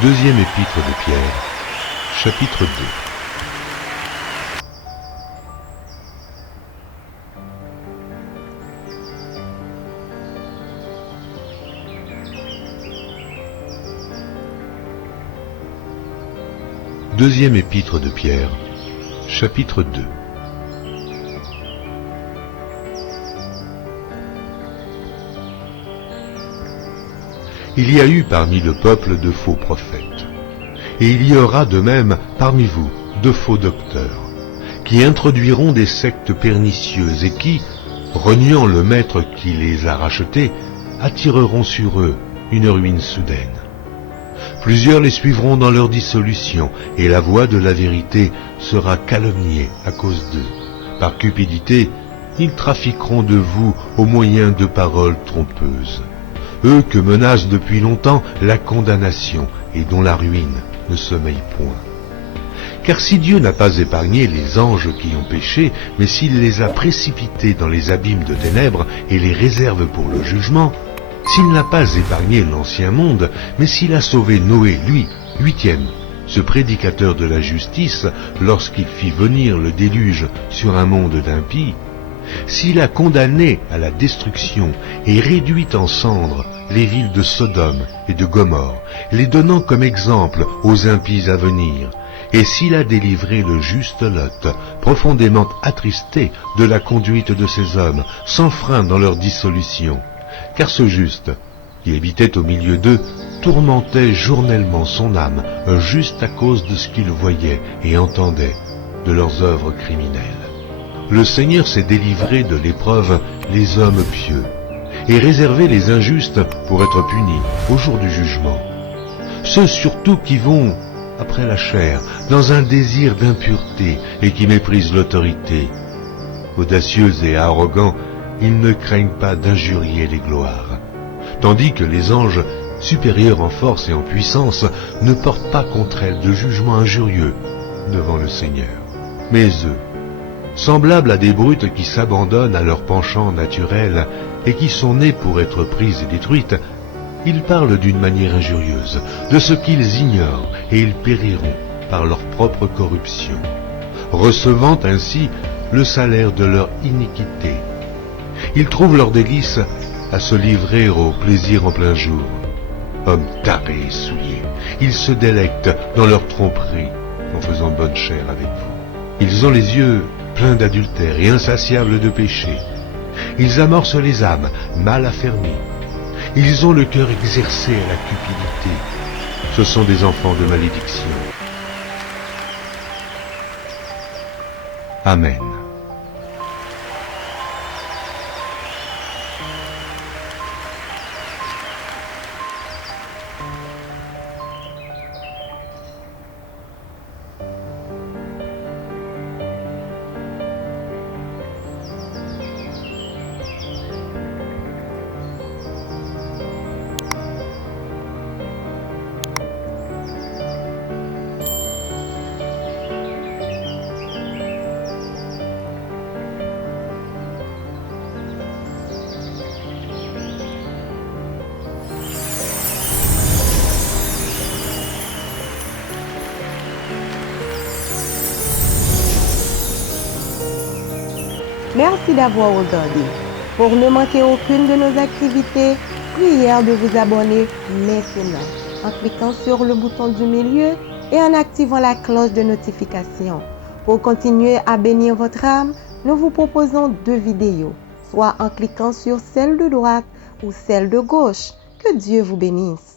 Deuxième épître de Pierre, chapitre 2. Deuxième épître de Pierre, chapitre 2. Il y a eu parmi le peuple de faux prophètes, et il y aura de même parmi vous de faux docteurs, qui introduiront des sectes pernicieuses et qui, reniant le maître qui les a rachetés, attireront sur eux une ruine soudaine. Plusieurs les suivront dans leur dissolution, et la voie de la vérité sera calomniée à cause d'eux. Par cupidité, ils trafiqueront de vous au moyen de paroles trompeuses. Eux que menace depuis longtemps la condamnation et dont la ruine ne sommeille point. Car si Dieu n'a pas épargné les anges qui ont péché, mais s'il les a précipités dans les abîmes de ténèbres et les réserve pour le jugement, s'il n'a pas épargné l'ancien monde, mais s'il a sauvé Noé, lui, huitième, ce prédicateur de la justice, lorsqu'il fit venir le déluge sur un monde d'impies, s'il a condamné à la destruction et réduit en cendres les villes de Sodome et de Gomorrhe, les donnant comme exemple aux impies à venir, et s'il a délivré le juste Lot, profondément attristé de la conduite de ces hommes, sans frein dans leur dissolution, car ce juste, qui habitait au milieu d'eux, tourmentait journellement son âme, juste à cause de ce qu'il voyait et entendait de leurs œuvres criminelles. Le Seigneur s'est délivré de l'épreuve les hommes pieux, et réservé les injustes pour être punis au jour du jugement. Ceux surtout qui vont, après la chair, dans un désir d'impureté et qui méprisent l'autorité. Audacieux et arrogants, ils ne craignent pas d'injurier les gloires, tandis que les anges, supérieurs en force et en puissance, ne portent pas contre elles de jugement injurieux devant le Seigneur. Mais eux, semblables à des brutes qui s'abandonnent à leurs penchants naturels et qui sont nées pour être prises et détruites, ils parlent d'une manière injurieuse de ce qu'ils ignorent et ils périront par leur propre corruption, recevant ainsi le salaire de leur iniquité. Ils trouvent leur délice à se livrer au plaisir en plein jour. Hommes tarés et souillés, ils se délectent dans leur tromperie en faisant bonne chère avec vous. Ils ont les yeux pleins d'adultère et insatiables de péché. Ils amorcent les âmes mal affermies. Ils ont le cœur exercé à la cupidité. Ce sont des enfants de malédiction. Amen. Merci d'avoir regardé. Pour ne manquer aucune de nos activités, prière de vous abonner maintenant en cliquant sur le bouton du milieu et en activant la cloche de notification. Pour continuer à bénir votre âme, nous vous proposons 2 vidéos, soit en cliquant sur celle de droite ou celle de gauche. Que Dieu vous bénisse.